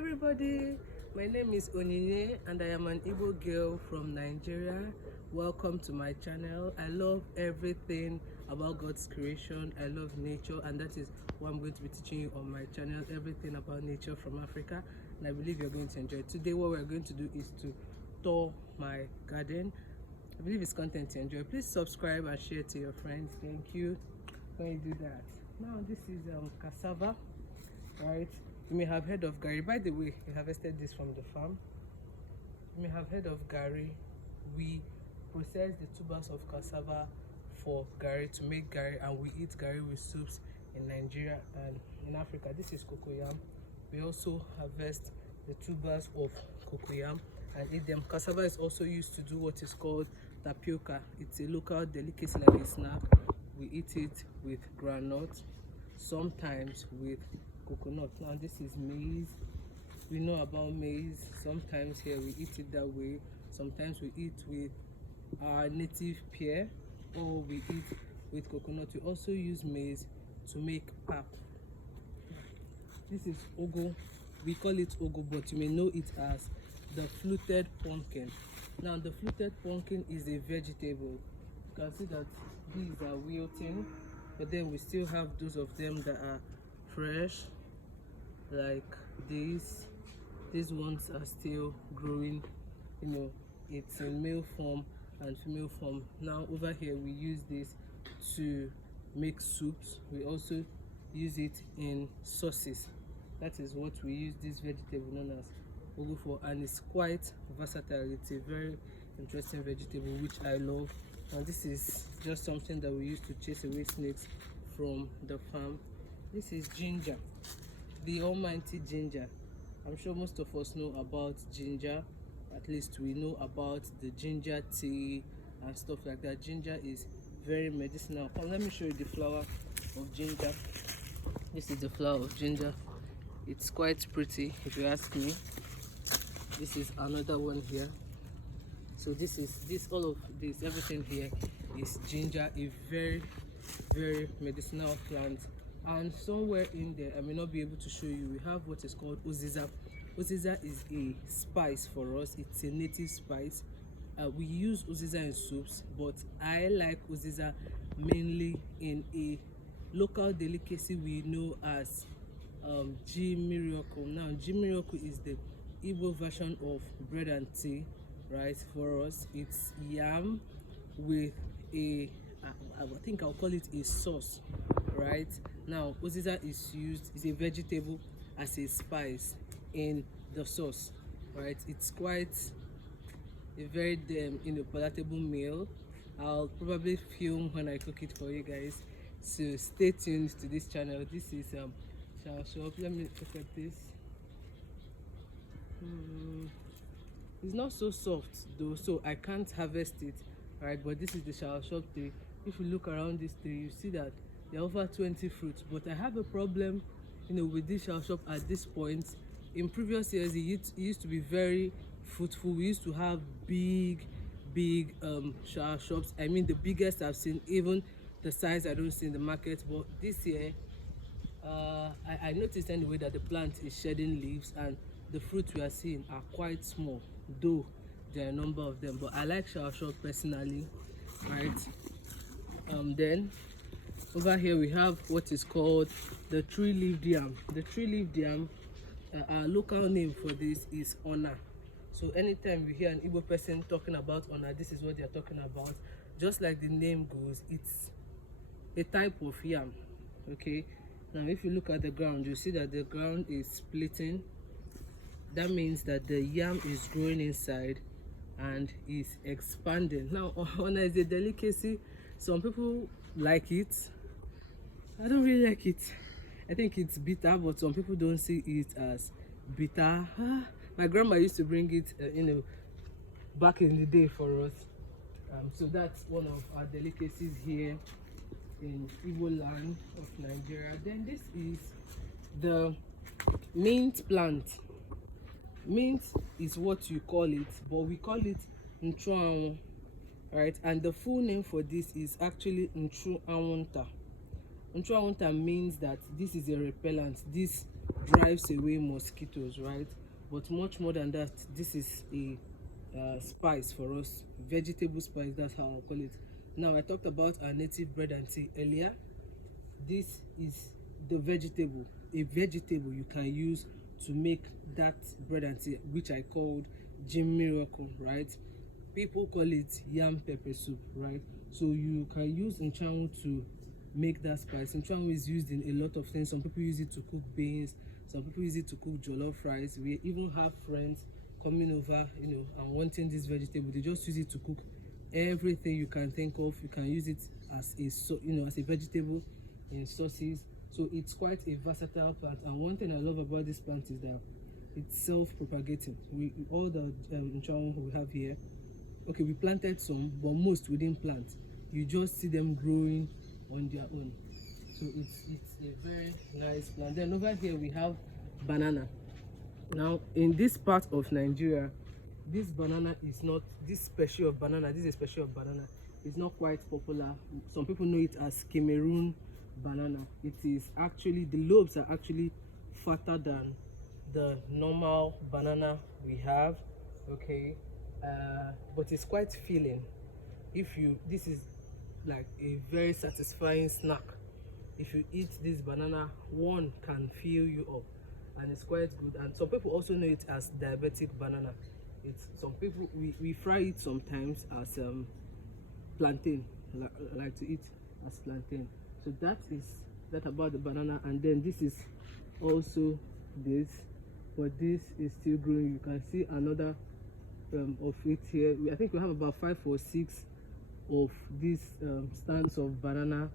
everybody, my name is Onyinye and I am an Igbo girl from Nigeria. Welcome to my channel. I love everything about God's creation. I love nature, and that is what I'm going to be teaching you on my channel, everything about nature from Africa, and I believe you're going to enjoy it. Today what we're going to do is to tour my garden. I believe it's content you enjoy. Please subscribe and share to your friends. Thank you when you do that. Now this is cassava, right? You may have heard of Gary. By the way, we harvested this from the farm. You may have heard of Gary. We process the tubers of cassava for Gary to make Gary, and we eat Gary with soups in Nigeria and in Africa. This is cocoyam. We also harvest the tubers of cocoyam and eat them. Cassava is also used to do what is called tapioca. It's a local delicacy, like a snack. We eat it with groundnut, sometimes with coconut. Now this is maize. We know about maize. Sometimes here we eat it that way. Sometimes we eat with our native pear, or we eat with coconut. We also use maize to make pap. This is ogo. We call it ogo, but you may know it as the fluted pumpkin. Now the fluted pumpkin is a vegetable. You can see that these are wilting, but then we still have those of them that are fresh, like these ones are still growing. You know, it's in male form and female form. Now over here we use this to make soups. We also use it in sauces. That is what we use this vegetable known as ogo for, and it's quite versatile. It's a very interesting vegetable which I love. And this is just something that we use to chase away snakes from the farm. This is ginger, the almighty ginger. I'm sure most of us know about ginger. At least we know about the ginger tea and stuff like that. Ginger is very medicinal. Let me show you the flower of ginger. This is the flower of ginger. It's quite pretty if you ask me. This is another one here. So all of this, everything here is ginger, a very medicinal plant. And somewhere in there, I may not be able to show you, we have what is called uziza. Uziza is a spice for us. It's a native spice. We use uziza in soups, but I like uziza mainly in a local delicacy we know as jimirioko. Now jimirioko is the Igbo version of bread and tea, right? For us it's yam with I think I'll call it a sauce, right? Now uziza is used, is a vegetable, as a spice in the sauce, right? It's quite a very palatable meal. I'll probably film when I cook it for you guys, so stay tuned to this channel. This is shop. Let me look at this. It's not so soft though, so I can't harvest it, right? But this is the shop tree. If you look around this tree, you see that there are over 20 fruits. But I have a problem, with this shop at this point. In previous years, it used to be very fruitful. We used to have big shops. I mean, the biggest I've seen, even the size I don't see in the market. But this year, I noticed anyway that the plant is shedding leaves, and the fruits we are seeing are quite small, though there are a number of them. But I like shop personally, right? Then over here we have what is called the tree-leaved yam. The tree-leaved yam, our local name for this is ona. So anytime we hear an Igbo person talking about ona, this is what they are talking about. Just like the name goes, it's a type of yam. Okay, now if you look at the ground, you see that the ground is splitting. That means that the yam is growing inside and is expanding. Now ona is a delicacy. Some people like it. I don't really like it. I think it's bitter, but some people don't see it as bitter. My grandma used to bring it back in the day for us. So that's one of our delicacies here in Igbo land of Nigeria. Then this is the mint plant. Mint is what you call it, but we call it nchuanwu, right? And the full name for this is actually nchuanwunta. Nchuanwunta means that this is a repellent. This drives away mosquitoes, right? But much more than that, this is a spice for us, vegetable spice, that's how I call it. Now, I talked about our native bread and tea earlier. This is the vegetable, a vegetable you can use to make that bread and tea, which I called Jim Miracle, right? People call it yam pepper soup, right? So you can use nchanwu to make that spice. Nchanwu is used in a lot of things. Some people use it to cook beans, some people use it to cook jollof rice. We even have friends coming over, and wanting this vegetable. They just use it to cook everything you can think of. You can use it as as a vegetable in sauces. So it's quite a versatile plant, and one thing I love about this plant is that it's self-propagating. All the nchang we have here, okay, we planted some, but most we didn't plant. You just see them growing on their own. So it's a very nice plant. Then over here we have banana. Now in this part of Nigeria, this banana is not this species of banana. This is a species of banana. It's not quite popular. Some people know it as Cameroon banana. It is actually, the lobes are actually fatter than the normal banana we have. Okay, but it's quite filling. This is like a very satisfying snack. If you eat this banana, one can fill you up, and it's quite good. And some people also know it as diabetic banana. It's some people, we fry it sometimes as plantain, like to eat as plantain. So that is that about the banana. And then this is also this, but this is still growing. You can see another of it here. I think we have about 5 or 6 of these stands of banana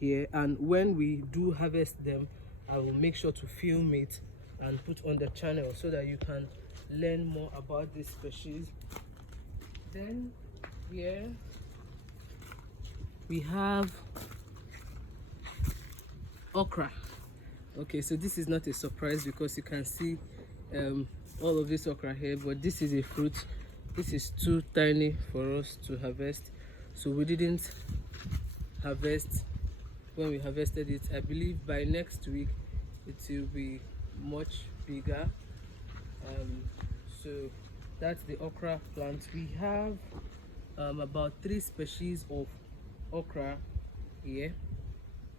here, and when we do harvest them, I will make sure to film it and put on the channel so that you can learn more about this species. Then here we have okra. Okay, so this is not a surprise because you can see all of this okra here, but this is a fruit. This is too tiny for us to harvest, so we didn't harvest. When we harvested it, I believe by next week it will be much bigger. So that's the okra plant. We have about 3 species of okra here.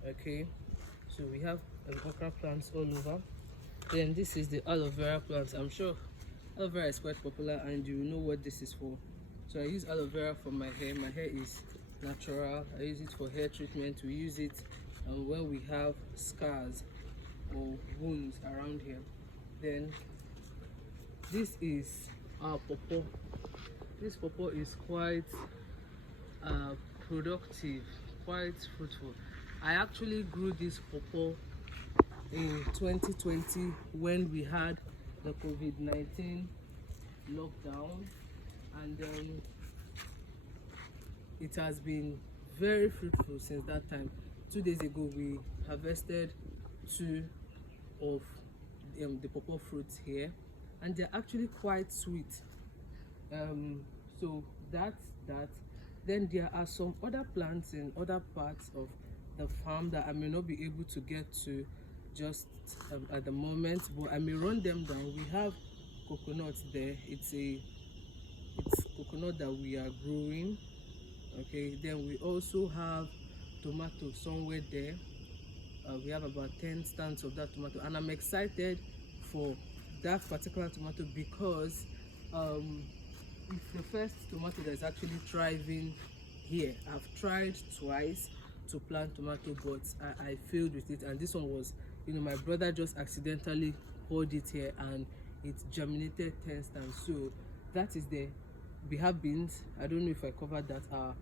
Okay, so we have okra plants all over. Then this is the aloe vera plant. I'm sure aloe vera is quite popular and you know what this is for. So I use aloe vera for my hair. My hair is natural. I use it for hair treatment. We use it when we have scars or wounds around here. Then this is our pawpaw. This pawpaw is quite productive, quite fruitful. I actually grew this pawpaw in 2020 when we had the COVID-19 lockdown, and it has been very fruitful since that time. 2 days ago we harvested 2 of the pawpaw fruits here, and they're actually quite sweet. So that's that. Then there are some other plants in other parts of the farm that I may not be able to get to just at the moment, but I may run them down. We have coconut there. It's coconut that we are growing. Okay, then we also have tomato somewhere there. We have about 10 stands of that tomato, and I'm excited for that particular tomato because it's the first tomato that is actually thriving here. I've tried twice to plant tomato, but I failed with it, and this one was, my brother just accidentally poured it here and it germinated 10 stands. So that is there. We have beans. I don't know if I covered that, are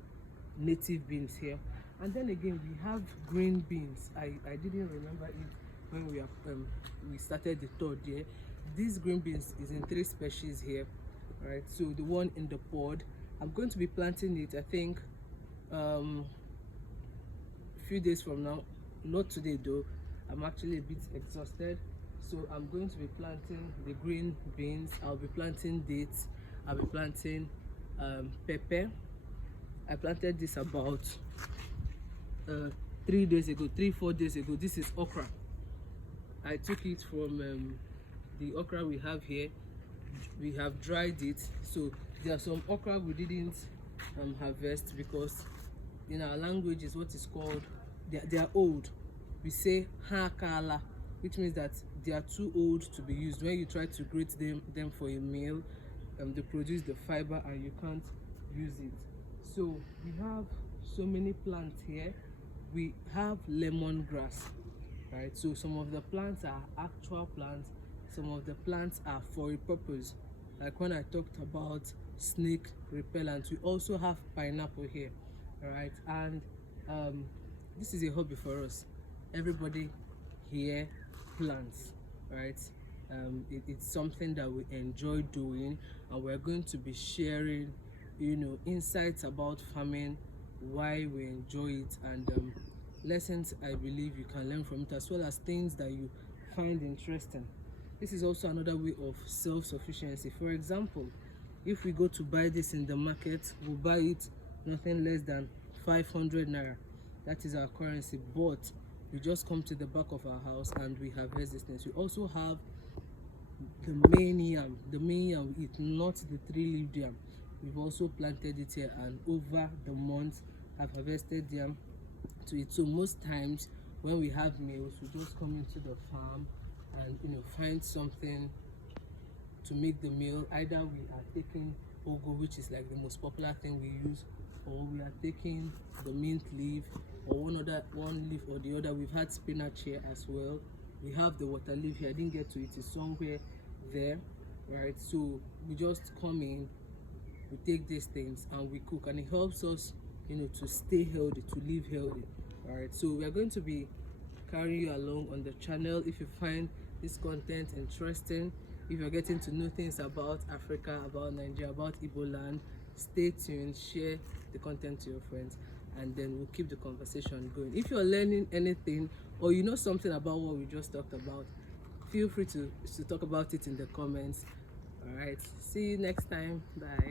native beans here. And then again we have green beans. I didn't remember it when we started the third year. These green beans is in 3 species here, right? So the one in the pod, I'm going to be planting it, I think a few days from now, not today though. I'm actually a bit exhausted, so I'm going to be planting the green beans. I'll be planting dates. I'll be planting pepper. I planted this about 3 days ago, 3-4 days ago. This is okra. I took it from the okra we have here. We have dried it, so there are some okra we didn't harvest because in our language is what is called, they are old. We say hakala, which means that they are too old to be used. When you try to grate them for a meal, they produce the fiber and you can't use it. So we have so many plants here. We have lemongrass, right? So some of the plants are actual plants, some of the plants are for a purpose. Like when I talked about snake repellent, we also have pineapple here, all right? And this is a hobby for us. Everybody here plants, right? It's something that we enjoy doing, and we're going to be sharing, insights about farming, why we enjoy it, and lessons I believe you can learn from it, as well as things that you find interesting. This is also another way of self-sufficiency. For example, if we go to buy this in the market, we'll buy it nothing less than 500 naira. That is our currency. But we just come to the back of our house and we harvest these things. We also have the main yam. The main yam we eat, not the three-leaved yam. We've also planted it here, and over the months I've harvested yam to eat. So most times when we have meals, we just come into the farm and find something to make the meal. Either we are taking ugu, which is like the most popular thing we use, or we are taking the mint leaf, or one leaf or the other. We've had spinach here as well. We have the water leaf here. I didn't get to it, it's somewhere there, right? So we just come in, we take these things and we cook, and it helps us to stay healthy, to live healthy. All right, so we are going to be carrying you along on the channel. If you find this content interesting, if you're getting to know things about Africa, about Nigeria, about Igbo land, stay tuned, share the content to your friends, and then we'll keep the conversation going. If you're learning anything or you know something about what we just talked about, feel free to talk about it in the comments. All right, see you next time. Bye.